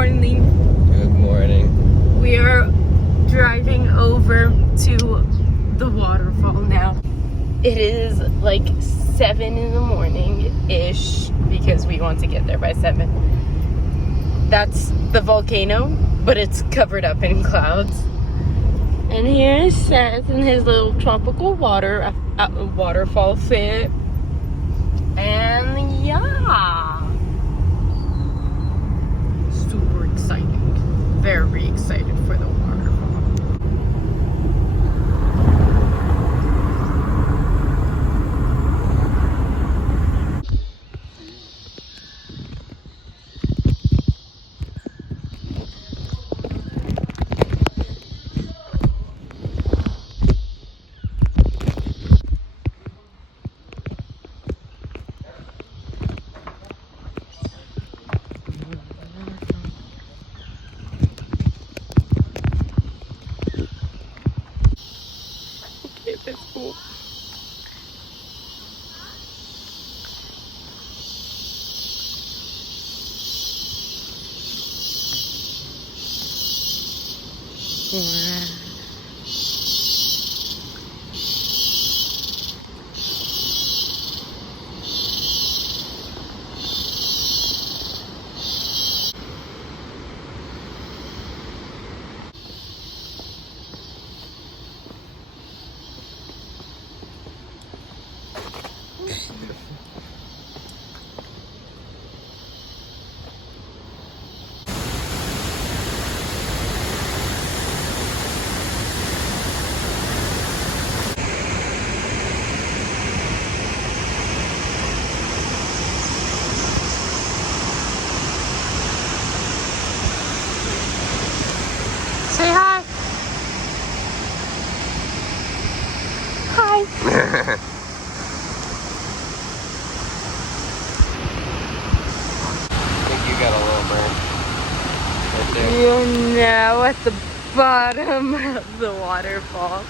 morning. Good morning. We are driving over to the waterfall now. It is like 7 in the morning-ish because we want to get there by 7. That's the volcano, but it's covered up in clouds. And here's Seth in his little tropical waterfall fit. And yeah, super exciting. Very excited for the waterfall. Okay, that's cool. Wow. Say hi. Hi. I think you got a little burn right there. You know, at the bottom of the waterfall.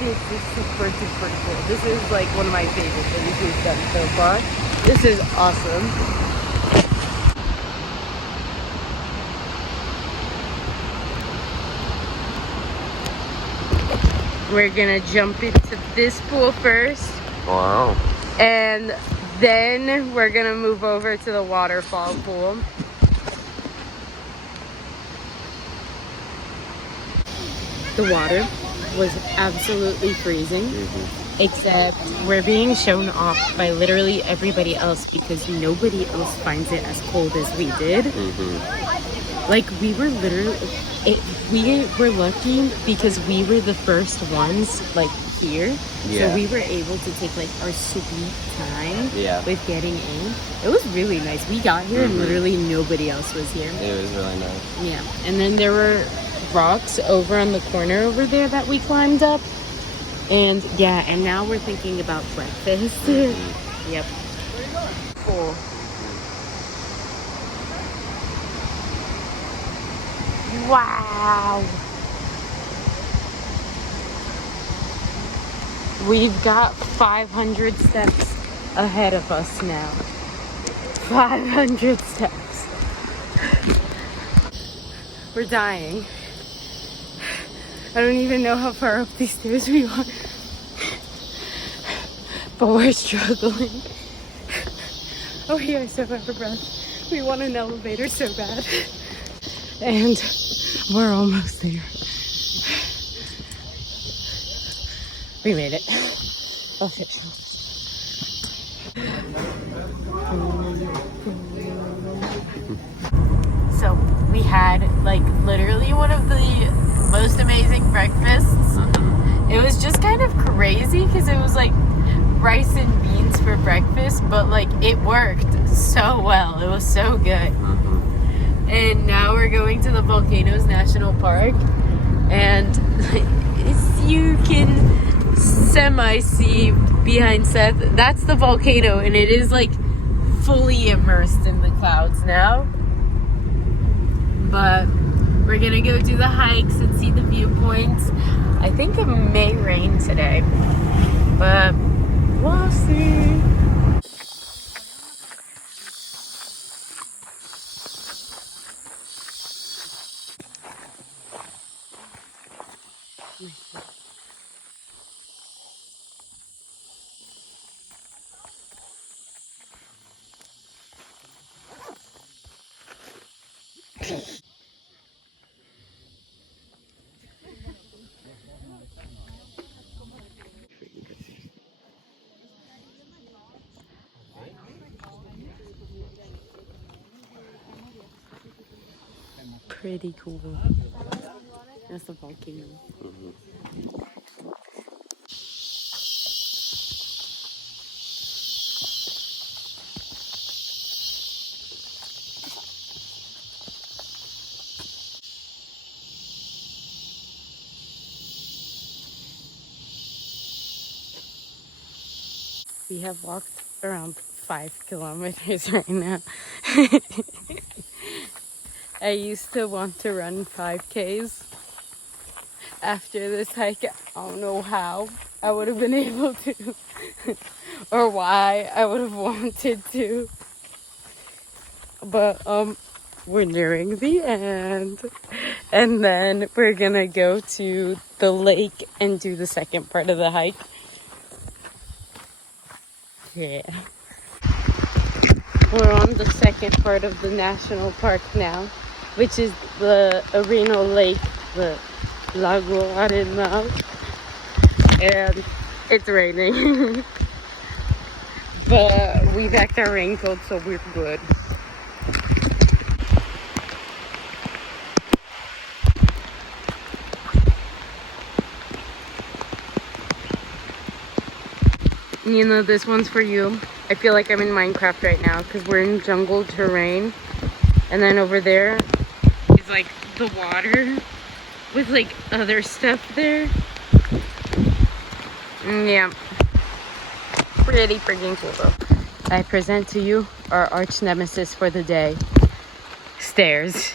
This is super cool. This is like one of my favorite things we've done so far. This is awesome. We're gonna jump into this pool first. Wow. And then we're gonna move over to the waterfall pool. The water was absolutely freezing, except we're being shown off by literally everybody else because nobody else finds it as cold as we did. Like, we were literally, we were lucky because we were the first ones, like, here. Yeah. So we were able to take, like, our sweet time with getting in. It was really nice. We got here and literally nobody else was here. It was really nice. Yeah. And then there were rocks over on the corner over there that we climbed up. And, yeah, and now we're thinking about breakfast. Yep. Cool. Wow. We've got 500 steps ahead of us now. 500 steps. We're dying. I don't even know how far up these stairs we are. But we're struggling. Oh, yeah, I'm so out of breath. We want an elevator so bad. And we're almost there. We made it. Okay. So we had like literally one of the most amazing breakfasts. It was just kind of crazy because it was like rice and beans for breakfast, but like it worked so well. It was so good. And now we're going to the Volcanoes National Park, and you can semi-see behind Seth, that's the volcano, and it is like fully immersed in the clouds now. But we're gonna go do the hikes and see the viewpoints. I think it may rain today, but we'll see. Pretty cool. That's a volcano. We have walked around 5 kilometers right now. I used to want to run 5Ks after this hike. I don't know how I would have been able to or why I would have wanted to. But we're nearing the end. And then we're gonna go to the lake and do the second part of the hike. Yeah. We're on the second part of the national park now, which is the Arenal Lake, the Lago Arenal, and it's raining. But we packed our raincoat, so we're good. You know, this one's for you. I feel like I'm in Minecraft right now because we're in jungle terrain. And then over there is like the water with like other stuff there. Yeah. Pretty freaking cool though. I present to you our arch nemesis for the day. Stairs.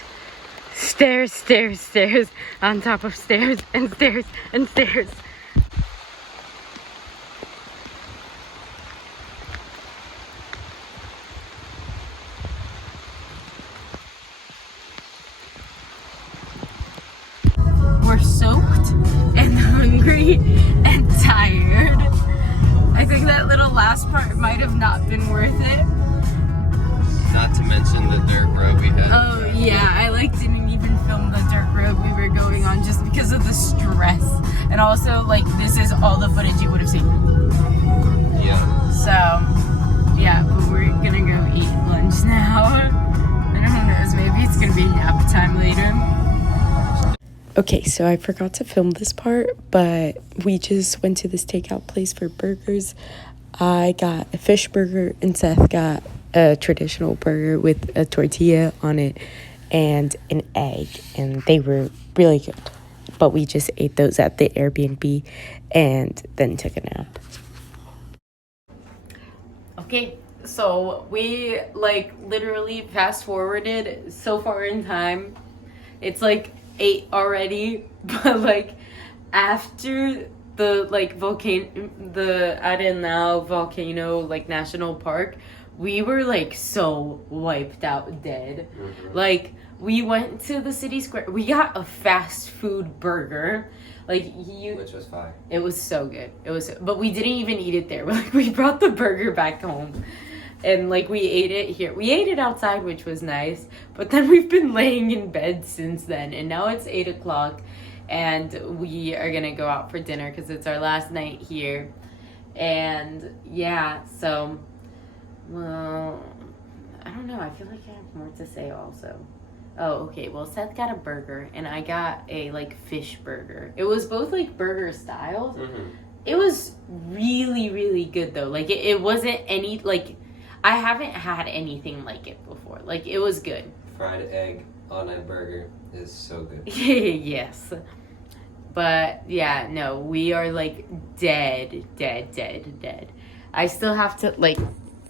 Stairs, stairs, stairs. On top of stairs and stairs and stairs. We're soaked and hungry and tired. I think that little last part might have not been worth it. Not to mention the dirt road we had. Oh yeah, I didn't even film the dirt road we were going on just because of the stress. And also this is all the footage you would have seen. Yeah. So yeah, but we're gonna go eat lunch now. And who knows, maybe it's gonna be nap time later. Okay, so I forgot to film this part, but we just went to this takeout place for burgers. I got a fish burger and Seth got a traditional burger with a tortilla on it and an egg, and they were really good. But we just ate those at the Airbnb and then took a nap. Okay, so we literally fast forwarded so far in time. It's 8 already, but after the the Arenal volcano national park, we were so wiped out dead. Mm-hmm. We went to the city square, we got a fast food burger, which was fire. It was so good. But we didn't even eat it there. We brought the burger back home. And we ate it here. We ate it outside, which was nice. But then we've been laying in bed since then. And now it's 8 o'clock. And we are going to go out for dinner because it's our last night here. And yeah, so, well, I don't know. I feel like I have more to say also. Oh, okay. Well, Seth got a burger and I got a fish burger. It was both burger styles. Mm-hmm. It was really, really good though. It wasn't any I haven't had anything like it before. It was good. Fried egg on a burger is so good. Yes. But yeah, no, we are dead. I still have to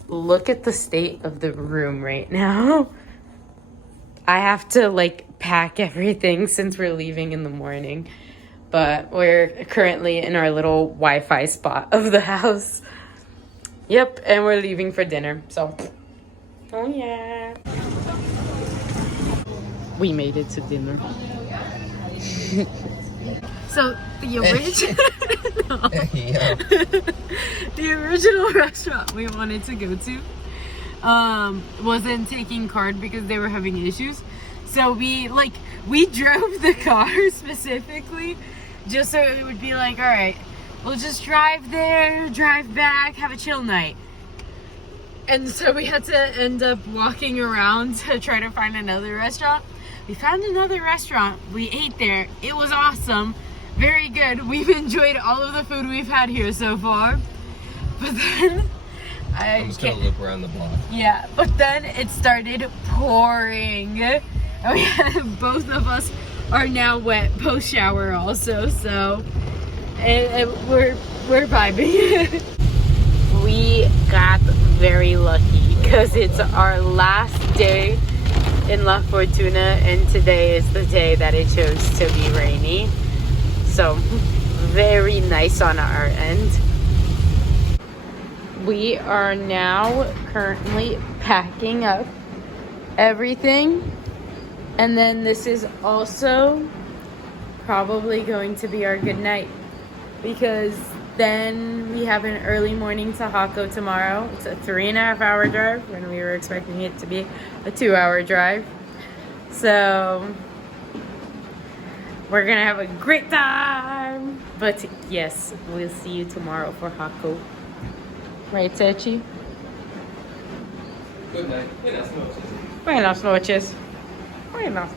look at the state of the room right now. I have to pack everything since we're leaving in the morning. But we're currently in our little Wi-Fi spot of the house. Yep, and we're leaving for dinner, so. Oh yeah. We made it to dinner. So the original the original restaurant we wanted to go to wasn't taking card because they were having issues. So we drove the car specifically just so it would be like, all right, we'll just drive there, drive back, have a chill night. And so we had to end up walking around to try to find another restaurant. We found another restaurant. We ate there. It was awesome. Very good. We've enjoyed all of the food we've had here so far. But then I'm just gonna look around the block. Yeah, but then it started pouring. And both of us are now wet post shower also, so we're vibing. We got very lucky because it's our last day in La Fortuna, and today is the day that it chose to be rainy. So very nice on our end. We are now currently packing up everything, and then this is also probably going to be our good night, because then we have an early morning to Hako tomorrow. It's a 3.5 hour drive when we were expecting it to be a 2-hour drive. So we're gonna have a great time. But yes, we'll see you tomorrow for Hako. Right, Sechi? Good night. Buenas noches. Buenas noches. Buenas.